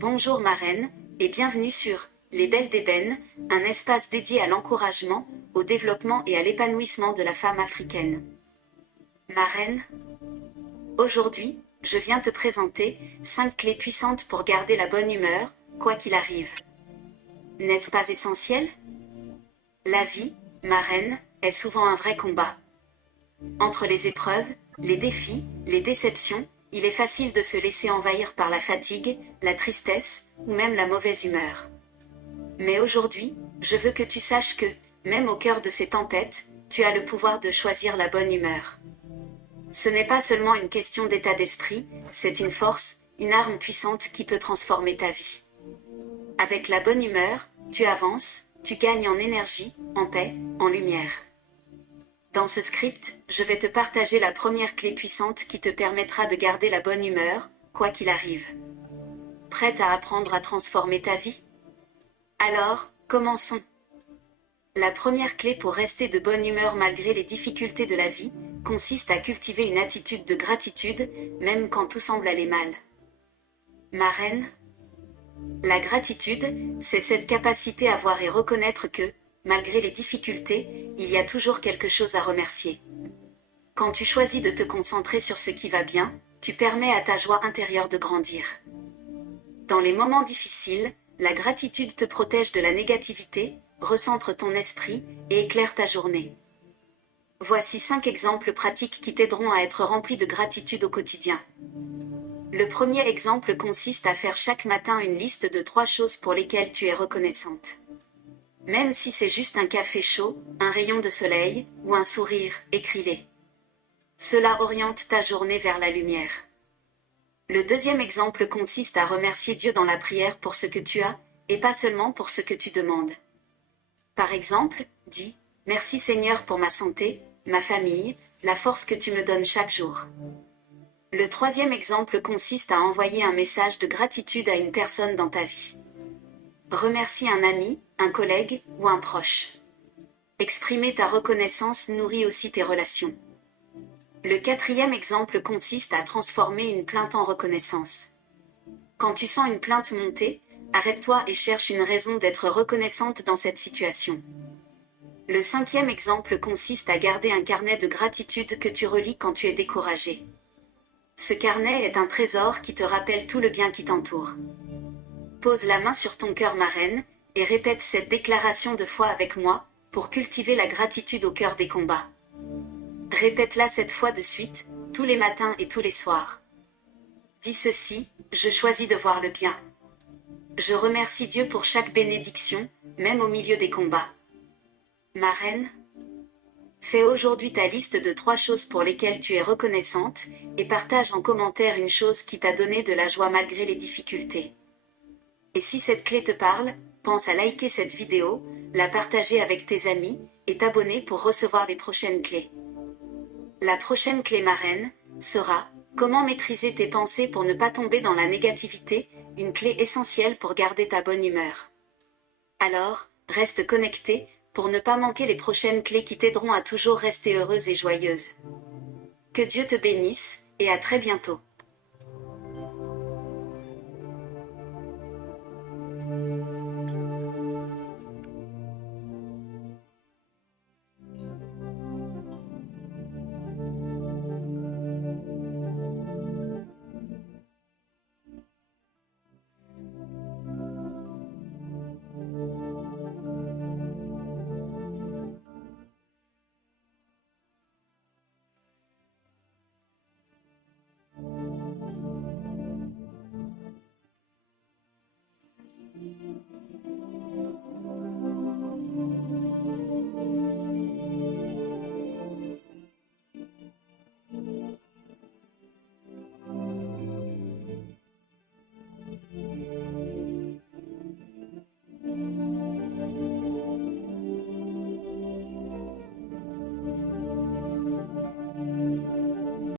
Bonjour marraine, et bienvenue sur Les Belles d'Ébène, un espace dédié à l'encouragement, au développement et à l'épanouissement de la femme africaine. Marraine, aujourd'hui, je viens te présenter 5 clés puissantes pour garder la bonne humeur, quoi qu'il arrive. N'est-ce pas essentiel? La vie, marraine, est souvent un vrai combat. Entre les épreuves, les défis, les déceptions, il est facile de se laisser envahir par la fatigue, la tristesse, ou même la mauvaise humeur. Mais aujourd'hui, je veux que tu saches que, même au cœur de ces tempêtes, tu as le pouvoir de choisir la bonne humeur. Ce n'est pas seulement une question d'état d'esprit, c'est une force, une arme puissante qui peut transformer ta vie. Avec la bonne humeur, tu avances, tu gagnes en énergie, en paix, en lumière. Dans ce script, je vais te partager la première clé puissante qui te permettra de garder la bonne humeur, quoi qu'il arrive. Prête à apprendre à transformer ta vie? Alors, commençons. La première clé pour rester de bonne humeur malgré les difficultés de la vie, consiste à cultiver une attitude de gratitude, même quand tout semble aller mal. Marraine, la gratitude, c'est cette capacité à voir et reconnaître que, malgré les difficultés, il y a toujours quelque chose à remercier. Quand tu choisis de te concentrer sur ce qui va bien, tu permets à ta joie intérieure de grandir. Dans les moments difficiles, la gratitude te protège de la négativité, recentre ton esprit et éclaire ta journée. Voici 5 exemples pratiques qui t'aideront à être rempli de gratitude au quotidien. Le premier exemple consiste à faire chaque matin une liste de 3 choses pour lesquelles tu es reconnaissante. Même si c'est juste un café chaud, un rayon de soleil, ou un sourire, écris-les. Cela oriente ta journée vers la lumière. Le deuxième exemple consiste à remercier Dieu dans la prière pour ce que tu as, et pas seulement pour ce que tu demandes. Par exemple, dis « Merci Seigneur pour ma santé, ma famille, la force que tu me donnes chaque jour ». Le troisième exemple consiste à envoyer un message de gratitude à une personne dans ta vie. Remercie un ami, un collègue ou un proche. Exprimer ta reconnaissance nourrit aussi tes relations. Le quatrième exemple consiste à transformer une plainte en reconnaissance. Quand tu sens une plainte monter, arrête-toi et cherche une raison d'être reconnaissante dans cette situation. Le cinquième exemple consiste à garder un carnet de gratitude que tu relis quand tu es découragé. Ce carnet est un trésor qui te rappelle tout le bien qui t'entoure. Pose la main sur ton cœur marraine, et répète cette déclaration de foi avec moi, pour cultiver la gratitude au cœur des combats. Répète-la 7 fois de suite, tous les matins et tous les soirs. Dis ceci, je choisis de voir le bien. Je remercie Dieu pour chaque bénédiction, même au milieu des combats. Marraine, fais aujourd'hui ta liste de 3 choses pour lesquelles tu es reconnaissante, et partage en commentaire une chose qui t'a donné de la joie malgré les difficultés. Et si cette clé te parle, pense à liker cette vidéo, la partager avec tes amis, et t'abonner pour recevoir les prochaines clés. La prochaine clé marraine sera « Comment maîtriser tes pensées pour ne pas tomber dans la négativité ?» une clé essentielle pour garder ta bonne humeur. Alors, reste connecté, pour ne pas manquer les prochaines clés qui t'aideront à toujours rester heureuse et joyeuse. Que Dieu te bénisse, et à très bientôt.